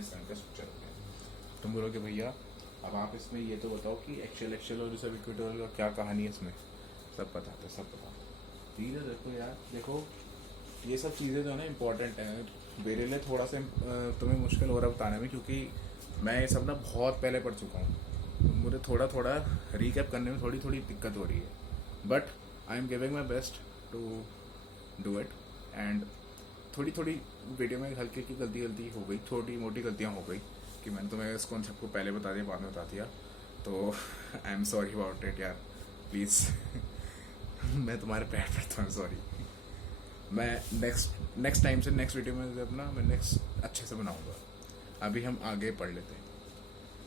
इस तरह का स्ट्रक्चर होते हैं। तुम बोलोगे भैया अब आप इसमें ये तो बताओ कि एक्सेल और सब इक्विटोरियल का क्या कहानी है इसमें। सब बताते सब बताओ। धीरे देखो यार, देखो ये सब चीज़ें जो है ना इम्पोर्टेंट है मेरे लिए। थोड़ा सा तुम्हें मुश्किल हो रहा है बताने में, क्योंकि मैं ये सब ना बहुत पहले पढ़ चुका हूँ। तो मुझे थोड़ा थोड़ा रिकैप करने में थोड़ी थोड़ी दिक्कत हो रही है, but I am giving my best to do it. And थोड़ी थोड़ी वीडियो में हल्की की गलती हो गई, छोटी मोटी गलतियाँ हो गई कि मैंने तुम्हें इस कॉन्सेप्ट को पहले बता दिया, बाद में बता दिया, तो I am sorry about it यार, प्लीज़। मैं तुम्हारे पैर पड़ता हूँ, सॉरी। मैं नेक्स्ट टाइम से नेक्स्ट वीडियो में जब ना मैं नेक्स्ट अच्छे से बनाऊंगा। अभी हम आगे पढ़ लेते हैं।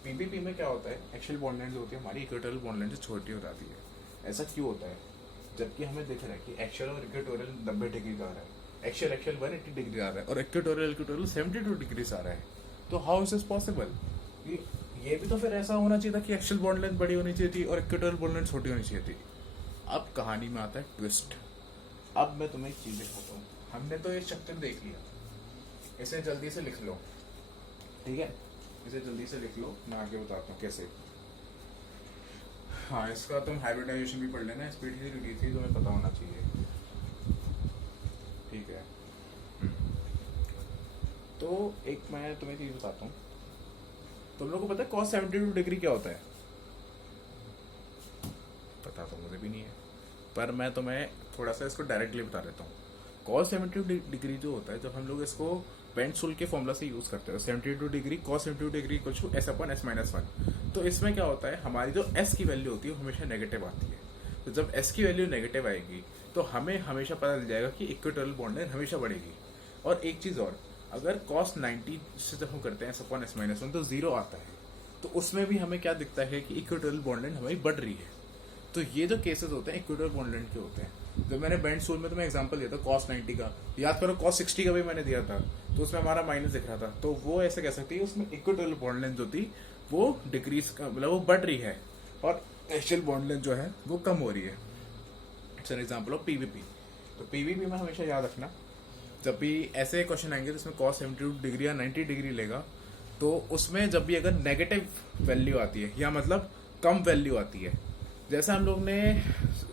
पीपीपी में क्या होता है, एक्सियल बॉन्ड लेंथ होती है हमारी इक्वेटोरियल बॉन्ड लेंथ से छोटी हो जाती है। ऐसा क्यों होता है, जबकि हमें दिख रहा है कि एक्सियल और इक्वेटोरियल 90 डिग्री का आ रहा है, एक्सियल 180 डिग्री आ रहा है और इक्वेटोरियल 72 डिग्री आ रहा है। तो हाउ इज दिस पॉसिबल? ये भी तो फिर ऐसा होना चाहिए था कि एक्सियल बॉन्ड लेंथ बड़ी होनी चाहिए थी और इक्वेटोरियल बॉन्ड लेंथ छोटी होनी चाहिए थी। अब कहानी में आता है ट्विस्ट। अब मैं तुम्हें एक चीज दिखाता हूँ। हमने तो ये चक्कर देख लिया, इसे जल्दी से लिख लो, ठीक है? इसे जल्दी से लिख लो, मैं आगे बताता हूँ कैसे। हाँ, इसका तुम हाइब्रिडाइजेशन भी पढ़ लेना, स्पीड ही रिलीज थी, तुम्हें पता होना चाहिए, ठीक है? तो एक मैं तुम्हें चीज बताता हूँ। तुम लोग को पता है cos 72 डिग्री क्या होता है? पता तो मुझे भी नहीं है, पर मैं तुम्हें थोड़ा सा इसको डायरेक्टली बता देता हूँ। cos 72 डिग्री जो होता है, जब हम लोग इसको बेंट सूल के फॉर्मूला से यूज करते हैं, 72 degree cos 72 degree equal to s upon s minus 1। तो इसमें क्या होता है, हमारी जो s की वैल्यू होती है हमेशा नेगेटिव आती है। तो जब s की वैल्यू नेगेटिव आएगी तो हमें हमेशा पता चल जाएगा कि इक्वेटोरियल बॉन्ड लेंथ हमेशा बढ़ेगी। और एक चीज और, अगर cos 90 से जब हम करते हैं s अपॉन s माइनस 1 तो जीरो आता है, तो उसमें भी हमें क्या दिखता है कि इक्वेटोरियल बॉन्ड लेंथ हमारी बढ़ रही है। तो ये जो केसेस होते हैं इक्वेटोरियल बॉन्ड लेंथ के होते हैं। जब मैंने बेंट सूल में तुम्हें एग्जांपल दिया था cos 90 का, याद करो cos 60 का भी मैंने दिया था, तो उसमें हमारा माइनस दिख रहा था। तो वो ऐसे कह सकती है उसमें इक्वेटोरियल बॉन्ड लेंथ जो थी वो डिक्रीज, मतलब वो बढ़ रही है और एक्सियल बॉन्ड लेंथ जो है वो कम हो रही है। It's an example of PVP. तो पीवीपी में हमेशा याद रखना, जब भी ऐसे क्वेश्चन आएंगे जिसमें cos 72 डिग्री या 90 डिग्री लेगा, तो उसमें जब भी अगर नेगेटिव वैल्यू आती है या मतलब कम वैल्यू आती है, जैसे हम लोग ने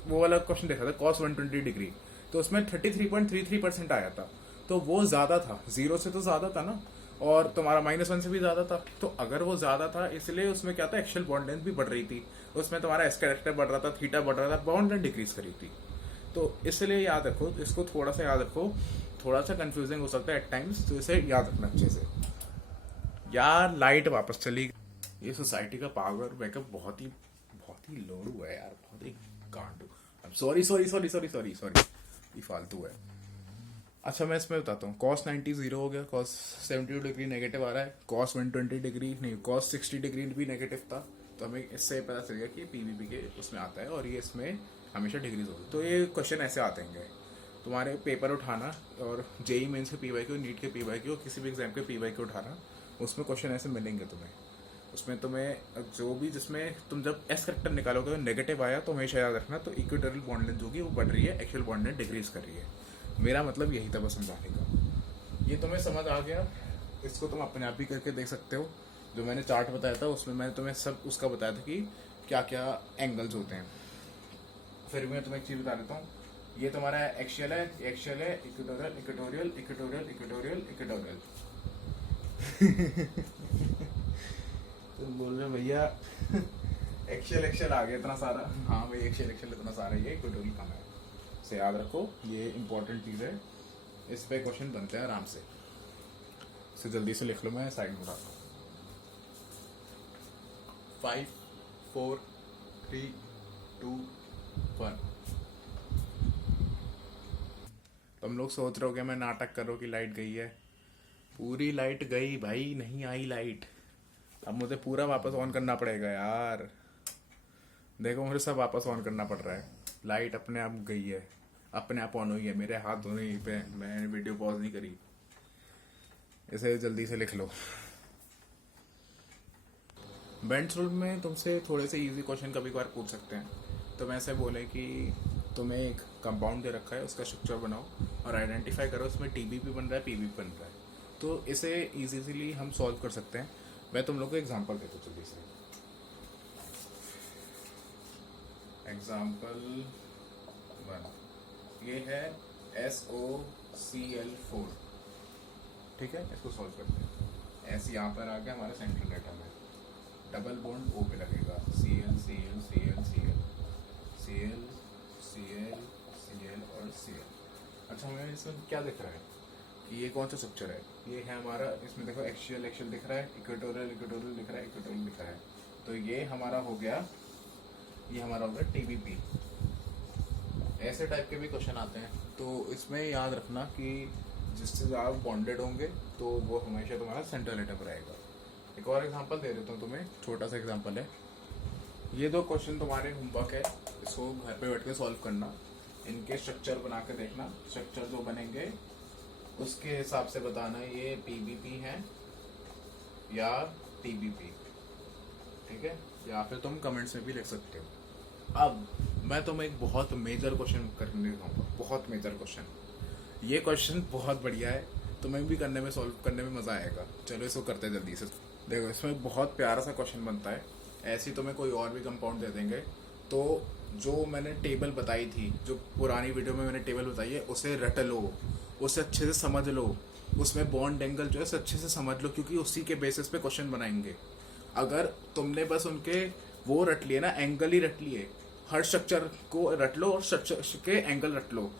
वो वाला क्वेश्चन देखा था cos 120 डिग्री, तो उसमें 33.33% आया था, तो वो ज्यादा था, जीरो से तो ज्यादा था ना, और तुम्हारा -1 से भी ज्यादा था। तो अगर वो ज्यादा था इसलिए उसमें क्या था, एक्सियल बॉन्ड लेंथ भी बढ़ रही थी, उसमें तुम्हारा एस कैरेक्टर बढ़ रहा था, थीटा बढ़ रहा था, बॉन्ड लेंथ डिक्रीज करी थी। तो इसलिए याद रखो, इसको थोड़ा सा याद रखो, थोड़ा सा कंफ्यूजिंग हो सकता है एट टाइम्स, तो इसे याद रखना अच्छे से। यार लाइट वापस चली गई। ये सोसाइटी का पावर बैकअप बहुत ही लोड़ू है यार, बहुत ही कांडू। Sorry sorry sorry sorry sorry sorry, ये फालतू है। अच्छा मैं इसमें बताता हूँ, cos 90 जीरो हो गया, cos 72 डिग्री नेगेटिव आ रहा है, cos 120 डिग्री नहीं, cos 60 डिग्री भी नेगेटिव था। तो हमें इससे पता चल गया कि पीवीपी के उसमें आता है और ये इसमें हमेशा डिग्रीज होगी। तो ये क्वेश्चन ऐसे आते हैं तुम्हारे पेपर उठाना, और जेई मेंस के पीवाईक्यू, नीट के पीवाईक्यू, किसी भी एग्जाम के पीवाईक्यू उठाना, उसमें क्वेश्चन ऐसे मिलेंगे तुम्हें। उसमें तुम्हें जो भी, जिसमें तुम जब एस करेक्टर निकालोगे नेगेटिव आया तो हमेशा याद रखना, तो इक्वेटोरियल बॉन्ड लेंथ होगी वो बढ़ रही है, एक्चुअल बॉन्ड लेंथ डिक्रीज कर रही है। मेरा मतलब यही था बस समझाने का। ये तुम्हें समझ आ गया? इसको तुम अपने आप ही करके देख सकते हो। जो मैंने चार्ट बताया था उसमें मैंने तुम्हें सब उसका बताया था कि क्या क्या एंगल्स होते हैं। फिर मैं तुम्हें एक चीज बता देता हूँ, ये तुम्हारा एक्सियल है, equatorial equatorial equatorial equatorial equatorial. तुम बोल रहे भैया एक्सेल आ गया इतना सारा। हाँ भाई एक्सेल इतना सारा, ये इक्वेटोरियल कम है, से याद रखो, ये इंपॉर्टेंट चीज है, इस पे क्वेश्चन बनते हैं आराम से। इसे जल्दी से लिख लो, मैं साइड में उठाता हूँ। 5 4 3 2 1। तुम लोग सोच रहे हो कि मैं नाटक कर रहा हूँ कि लाइट गई है, पूरी लाइट गई भाई, नहीं आई लाइट। अब मुझे पूरा वापस ऑन करना पड़ेगा यार, देखो मुझे सब वापस ऑन करना पड़ रहा है। लाइट अपने आप गई है, अपने आप ऑन हुई है, मेरे हाथ दोनों ही पे, मैंने वीडियो पॉज नहीं करी। इसे जल्दी से लिख लो। बेंच रूल में तुमसे थोड़े से इजी क्वेश्चन कभी कभार पूछ सकते हैं। तो मैं ऐसे बोले कि तुम्हें एक कंपाउंड दे रखा है, उसका स्ट्रक्चर बनाओ और आइडेंटिफाई करो उसमें टीबीपी बन रहा है, पीबीपी बन रहा है। तो इसे इजीली हम सॉल्व कर सकते हैं। मैं तुम लोग को एग्जांपल देता हूँ जल्दी से। एग्जांपल 1 ये है SOCl4, ठीक है। इसको सॉल्व करते हैं। S यहाँ पर आ गया हमारा सेंट्रल एटम है, डबल बॉन्ड O पे लगेगा, Cl Cl Cl Cl Cl Cl Cl और Cl। अच्छा, हमें इसमें क्या दिख रहा है कि ये कौन सा स्ट्रक्चर है? ये है हमारा, इसमें देखो एक्सियल एक्सियल दिख रहा है, इक्वेटोरियल इक्वेटोरियल दिख रहा है, इक्वेटोरियल दिख रहा है। तो ये हमारा हो गया, ये हमारा हो गया TBP। ऐसे टाइप के भी क्वेश्चन आते हैं, तो इसमें याद रखना कि जिससे ज़्यादा बॉन्डेड होंगे तो वो हमेशा तुम्हारा सेंट्रल एटम रहेगा। एक और एग्जांपल दे देता हूँ तुम्हें, छोटा सा एग्जांपल है। ये 2 क्वेश्चन तुम्हारे होमवर्क है, इसको घर पे बैठ के सॉल्व करना। इनके स्ट्रक्चर बना के देखना, स्ट्रक्चर जो बनेंगे उसके हिसाब से बताना ये PBP है या TBP, ठीक है। या फिर तुम कमेंट्स में भी लिख सकते हो। अब मैं तुम्हें एक बहुत मेजर क्वेश्चन करने दूंगा, बहुत मेजर क्वेश्चन। ये क्वेश्चन बहुत बढ़िया है, तुम्हें भी करने में, सॉल्व करने में मजा आएगा। चलो इसको करते हैं जल्दी से। देखो इसमें बहुत प्यारा सा क्वेश्चन बनता है। ऐसे तुम्हें कोई और भी कंपाउंड दे देंगे, तो जो मैंने टेबल बताई थी, जो पुरानी वीडियो में मैंने टेबल बताई है, उसे रट लो, उसे अच्छे से समझ लो, उसमें बॉन्ड एंगल जो है अच्छे से समझ लो, क्योंकि उसी के बेसिस पे क्वेश्चन बनाएंगे। अगर तुमने बस उनके वो रट लिए ना, एंगल ही रट लिए, हर स्ट्रक्चर को रट लो और स्ट्रक्चर के एंगल रट लो,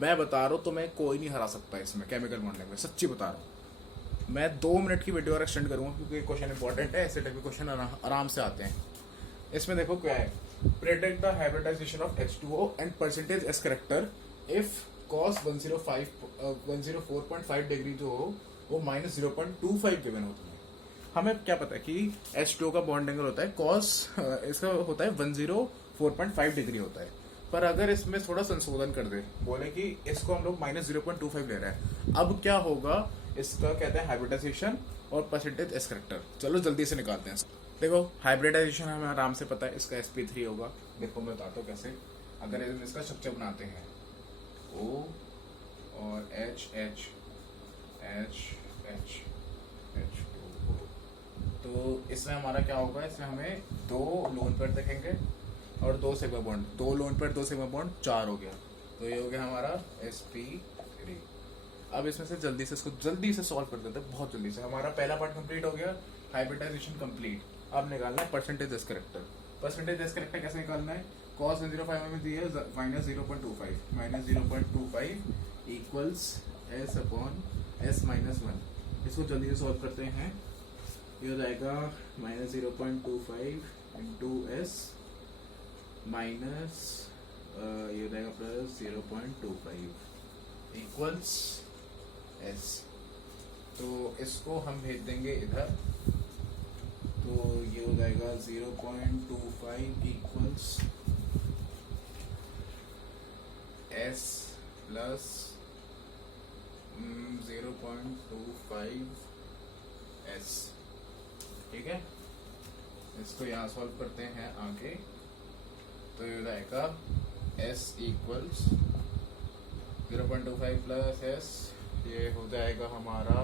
मैं बता रहा हूँ तुम्हें कोई नहीं हरा सकता इसमें केमिकल बॉन्डिंग में, सच्ची बता रहा हूँ। मैं 2 मिनट की वीडियो और एक्सटेंड करूंगा क्योंकि क्वेश्चन इंपॉर्टेंट है। ऐसे टाइप के क्वेश्चन आराम से आते हैं। इसमें देखो क्या है, predict the hybridization of H2O and percentage S character if cos 104.5 degree जो हो वो -0.25 गिवन हो। तुम्हें हमें क्या पता है कि H2O का बॉन्ड एंगल होता है cos, इसका होता है 104.5 डिग्री होता है। पर अगर इसमें थोड़ा संशोधन कर दे, बोले कि इसको हम लोग -0.25 ले रहे हैं, अब क्या होगा, इसका कहते हैं हाइब्रिडाइजेशन और परसेंटेज S करेक्टर। चलो जल्दी से निकालते हैं। देखो हाइब्रिडाइजेशन हमें आराम से पता है, इसका sp3 होगा। देखो मैं बताता हूँ कैसे। अगर इसका स्ट्रक्चर बनाते हैं O और H H H H H2O, तो इसमें हमारा क्या होगा, इसमें हमें 2 लोन पेयर दिखेंगे और 2 sigma bond, 2 lone pair 2 sigma bond 4 हो गया। तो ये हो गया हमारा sp3। अब इसमें से जल्दी से इसको जल्दी से सॉल्व कर देते हैं, बहुत जल्दी से। हमारा पहला पार्ट कंप्लीट हो गया, हाइब्रिडाइजेशन कंप्लीट। अब निकालना है percentage S character. Percentage S character कैसे निकालना है, cos 105 में दिया है -0.25 इक्वल्स S अपॉन S-1। इसको जल्दी से सॉल्व करते हैं। ये हो जाएगा -0.25 इंटू S माइनस ये हो जाएगा प्लस 0.25 इक्वल्स S। तो इसको हम भेज देंगे इधर, तो ये हो जाएगा 0.25 इक्वल्स S प्लस 0.25 S, ठीक है। इसको यहाँ सॉल्व करते हैं आगे, तो ये हो जाएगा S इक्वल्स 0.25 प्लस S, ये हो जाएगा हमारा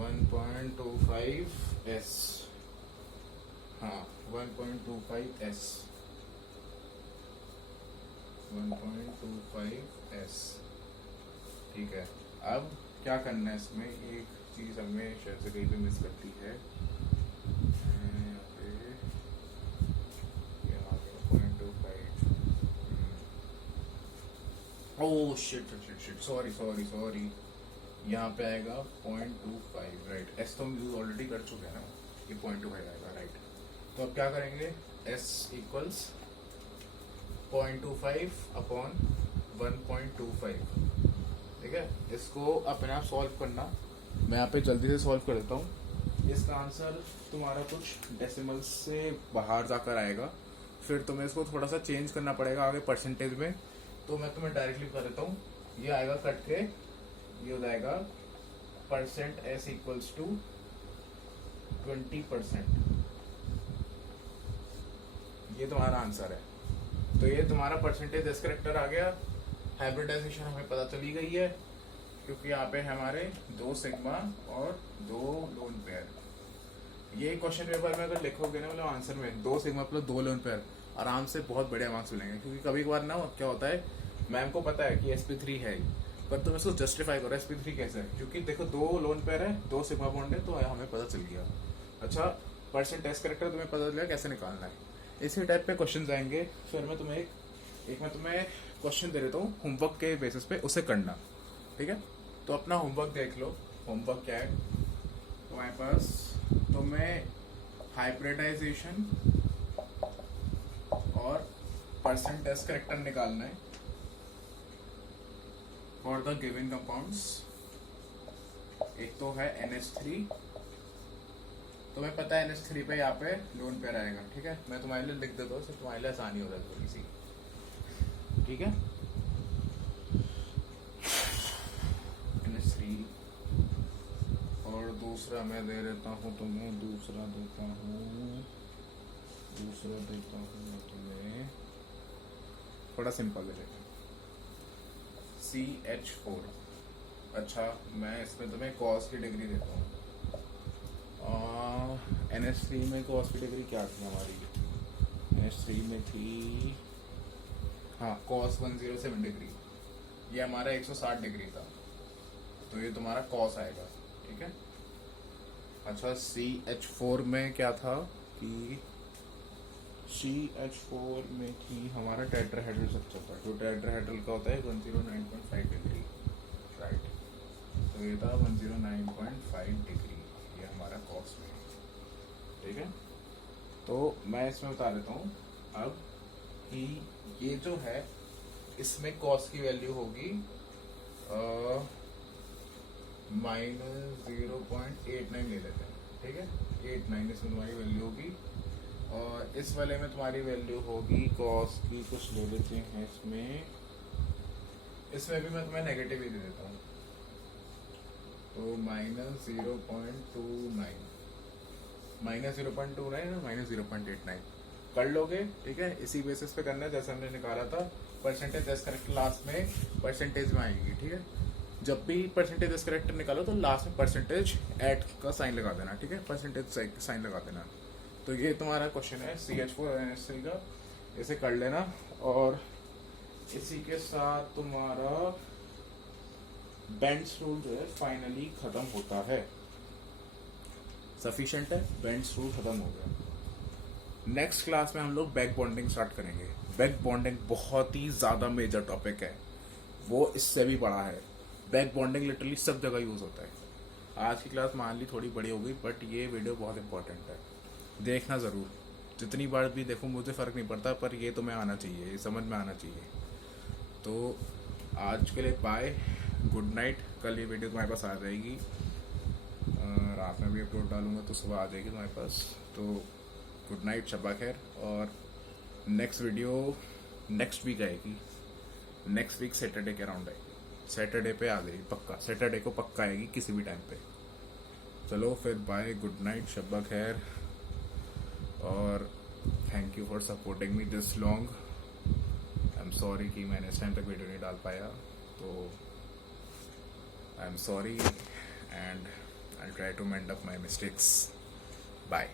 1.25 S, हाँ 1.25 S, 1.25 S, ठीक है। अब क्या करना है, इसमें एक चीज हमें शायद से कहीं पे मिस करती है, oh shit shit shit, sorry sorry sorry, यहाँ पे आएगा 0.25, राइट। S तो हम यूज ऑलरेडी कर चुके हैं ना, ये 0.25 आएगा, राइट। तो अब क्या करेंगे, S इक्वल्स 0.25 अपॉन 1.25, ठीक है। इसको अपने आप सॉल्व करना, मैं यहाँ पे जल्दी से सॉल्व कर देता हूँ। इसका आंसर तुम्हारा कुछ डेसिमल से बाहर जाकर आएगा, फिर तुम्हें इसको थोड़ा सा चेंज करना पड़ेगा आगे परसेंटेज में। तो मैं तुम्हें डायरेक्टली बता देता हूँ, ये आएगा कट के, ये हो जाएगा %S इक्वल्स टू 20%। ये तुम्हारा आंसर है। तो ये तुम्हारा परसेंटेज S करेक्टर आ गया। हाइब्रिडाइजेशन हमें पता चली गई है, क्योंकि यहाँ पे हमारे 2 सिग्मा और 2 लोन पेयर। ये क्वेश्चन पेपर में अगर लिखोगे ना, मतलब आंसर में 2 सिग्मा प्लस 2 लोन पेयर, आराम से बहुत बढ़िया मार्क्स मिलेंगे। क्योंकि कभी कभार ना क्या होता है, मैम को पता है कि sp3 है ही, पर तुम इसको जस्टिफाई करो sp3 कैसे है, क्योंकि देखो 2 लोन पेयर है, 2 सिग्मा बॉन्ड है, तो हमें पता चल गया। अच्छा, परसेंट टेस्ट करेक्टर तुम्हें पता चल गया कैसे निकालना है। इसी टाइप पे क्वेश्चन आएंगे। फिर मैं तुम्हें एक मैं तुम्हें क्वेश्चन दे देता हूँ होमवर्क के बेसिस पे, उसे करना, ठीक है। तो अपना होमवर्क देख लो। होमवर्क क्या है तुम्हारे पास, तुम्हें हाइब्रिडाइजेशन और परसेंट टेस्ट करेक्टर निकालना है फॉर द गिवन कंपाउंड्स। एक तो है NH3, तुम्हें पता है NH3 पे यहाँ पे लोन पेयर आएगा, ठीक है। मैं तुम्हारे लिए लिख देता हूँ, सिर्फ तुम्हारे लिए आसानी हो जाए थोड़ी सी, ठीक है। NH3 और दूसरा मैं दे देता हूँ तुम्हें, दूसरा देता हूँ मैं तुम्हें थोड़ा सिंपल दे देता हूँ, CH4। अच्छा, मैं इसमें तुम्हें कॉस की डिग्री देता हूँ। NH3 में कॉस की डिग्री क्या थी हमारी, NH3 में थी, हाँ, कॉस 107 डिग्री। ये हमारा 160 डिग्री था, तो ये तुम्हारा कॉस आएगा, ठीक है। अच्छा, CH4 में क्या था कि CH4 में थी हमारा टेट्राहेड्रल स्ट्रक्चर था, जो टेट्राहेड्रल का होता है 109.5 डिग्री, राइट। तो ये था 109.5 डिग्री, ये हमारा कॉस में, ठीक है। तो मैं इसमें बता देता हूँ अब कि ये जो है, इसमें कॉस की वैल्यू होगी -0.89 ले लेते हैं, ठीक है। 89 इसमें तुम्हारी वैल्यू होगी, और इस वाले में तुम्हारी वैल्यू होगी कॉस की, कुछ ले लेते हैं इसमें भी मैं तुम्हें नेगेटिव ही दे देता हूँ, तो -0.29 और -0.89 कर लोगे, ठीक है। इसी बेसिस पे करना है जैसे हमने निकाला था। परसेंटेज एस करेक्टर लास्ट में परसेंटेज में आएगी, ठीक है। जब भी परसेंटेज एस करेक्टर निकालो तो लास्ट में परसेंटेज ऐड का साइन लगा देना, ठीक है, परसेंटेज साइन लगा देना। तो ये तुम्हारा क्वेश्चन है CH4 और NH3 का, इसे कर लेना। और इसी के साथ तुम्हारा बेंड्स रूल जो है फाइनली खत्म होता है, सफिशिएंट है, बेंड्स रूल खत्म हो गया। नेक्स्ट क्लास में हम लोग बैक बॉन्डिंग स्टार्ट करेंगे। बैक बॉन्डिंग बहुत ही ज्यादा मेजर टॉपिक है, वो इससे भी बड़ा है। बैक बॉन्डिंग लिटरली सब जगह यूज होता है। आज की क्लास मान ली थोड़ी बड़ी हो गई, बट ये वीडियो बहुत इंपॉर्टेंट है, देखना जरूर। जितनी बार भी देखो मुझे फर्क नहीं पड़ता, पर ये तुम्हें आना चाहिए, ये समझ में आना चाहिए। तो आज के लिए बाय, गुड नाइट। कल ये वीडियो तुम्हारे पास आ जाएगी, रात में भी अपलोड डालूंगा तो सुबह आ जाएगी तुम्हारे पास। तो गुड नाइट, शब्बा खैर। और नेक्स्ट वीडियो नेक्स्ट वीक आएगी, नेक्स्ट वीक सैटरडे के अराउंड आएगी। सैटरडे पे आ जाएगी पक्का, सैटरडे को पक्का आएगी किसी भी टाइम पे। चलो फिर बाय, गुड नाइट, शब्बा खैर। और thank you for supporting me this long. I am sorry कि मैंने इस टाइम तक वीडियो नहीं डाल पाया, तो I am sorry and I try to mend up my mistakes. Bye.